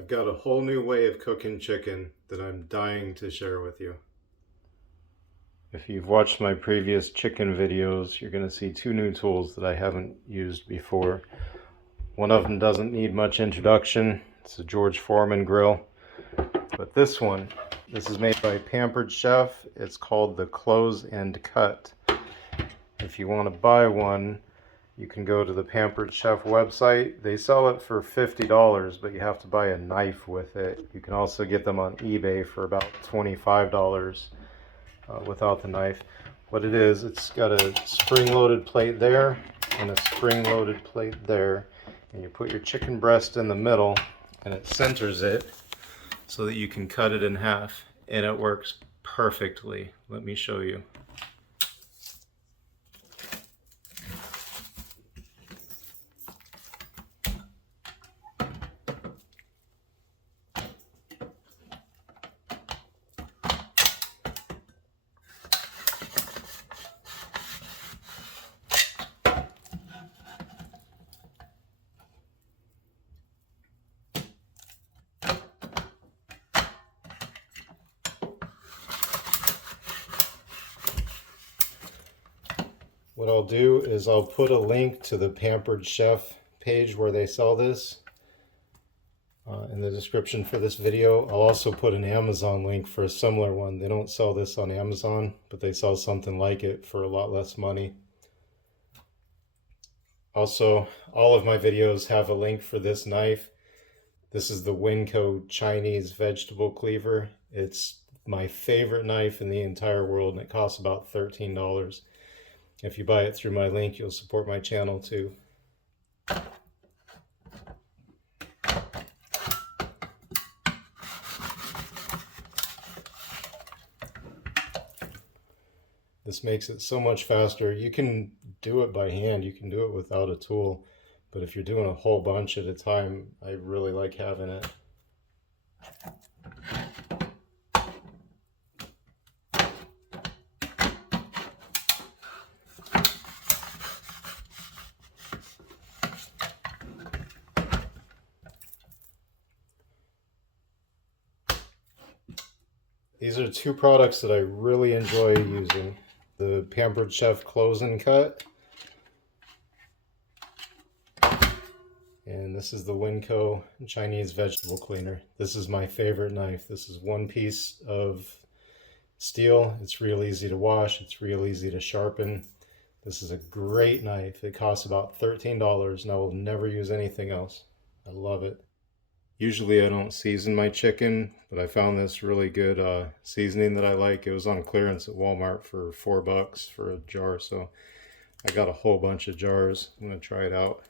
I've got a whole new way of cooking chicken that I'm dying to share with you. If you've watched my previous chicken videos, you're going to see two new tools that I haven't used before. One of them doesn't need much introduction. It's a George Foreman grill. But this one, this is made by Pampered Chef. It's called the Close and Cut. If you want to buy one, you can go to the Pampered Chef website. They sell it for $50, but you have to buy a knife with it. You can also get them on eBay for about $25 without the knife. What it is, it's got a spring-loaded plate there and a spring-loaded plate there. And you put your chicken breast in the middle and it centers it so that you can cut it in half. And it works perfectly. Let me show you. What I'll do is I'll put a link to the Pampered Chef page where they sell this in the description for this video. I'll also put an Amazon link for a similar one. They don't sell this on Amazon, but they sell something like it for a lot less money. Also, all of my videos have a link for this knife. This is the Winco Chinese Vegetable Cleaver. It's my favorite knife in the entire world, and it costs about $13. If you buy it through my link, you'll support my channel too. This makes it so much faster. You can do it by hand, you can do it without a tool, but if you're doing a whole bunch at a time, I really like having it. These are two products that I really enjoy using. The Pampered Chef Close and Cut. And this is the Winco Chinese Vegetable Cleaner. This is my favorite knife. This is one piece of steel. It's real easy to wash. It's real easy to sharpen. This is a great knife. It costs about $13 and I will never use anything else. I love it. Usually I don't season my chicken, but I found this really good seasoning that I like. It was on clearance at Walmart for $4 for a jar, so I got a whole bunch of jars. I'm going to try it out.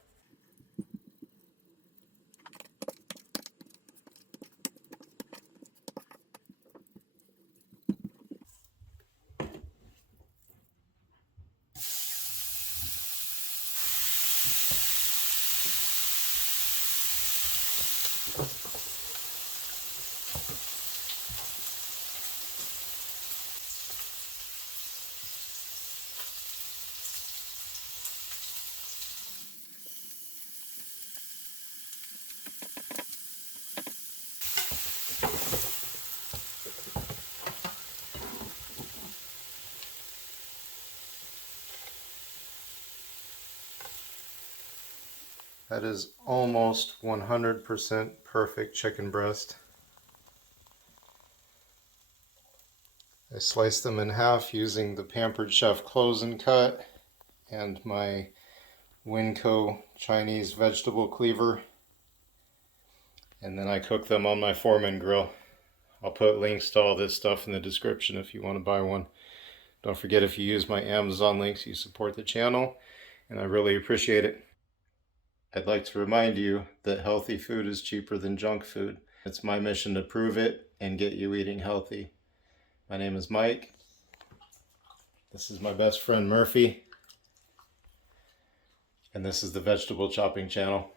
That is almost 100% perfect chicken breast. I sliced them in half using the Pampered Chef Close and Cut and my Winco Chinese Vegetable Cleaver. And then I cooked them on my Foreman grill. I'll put links to all this stuff in the description if you want to buy one. Don't forget, if you use my Amazon links, you support the channel, and I really appreciate it. I'd like to remind you that healthy food is cheaper than junk food. It's my mission to prove it and get you eating healthy. My name is Mike. This is my best friend Murphy. And this is the Vegetable Chopping Channel.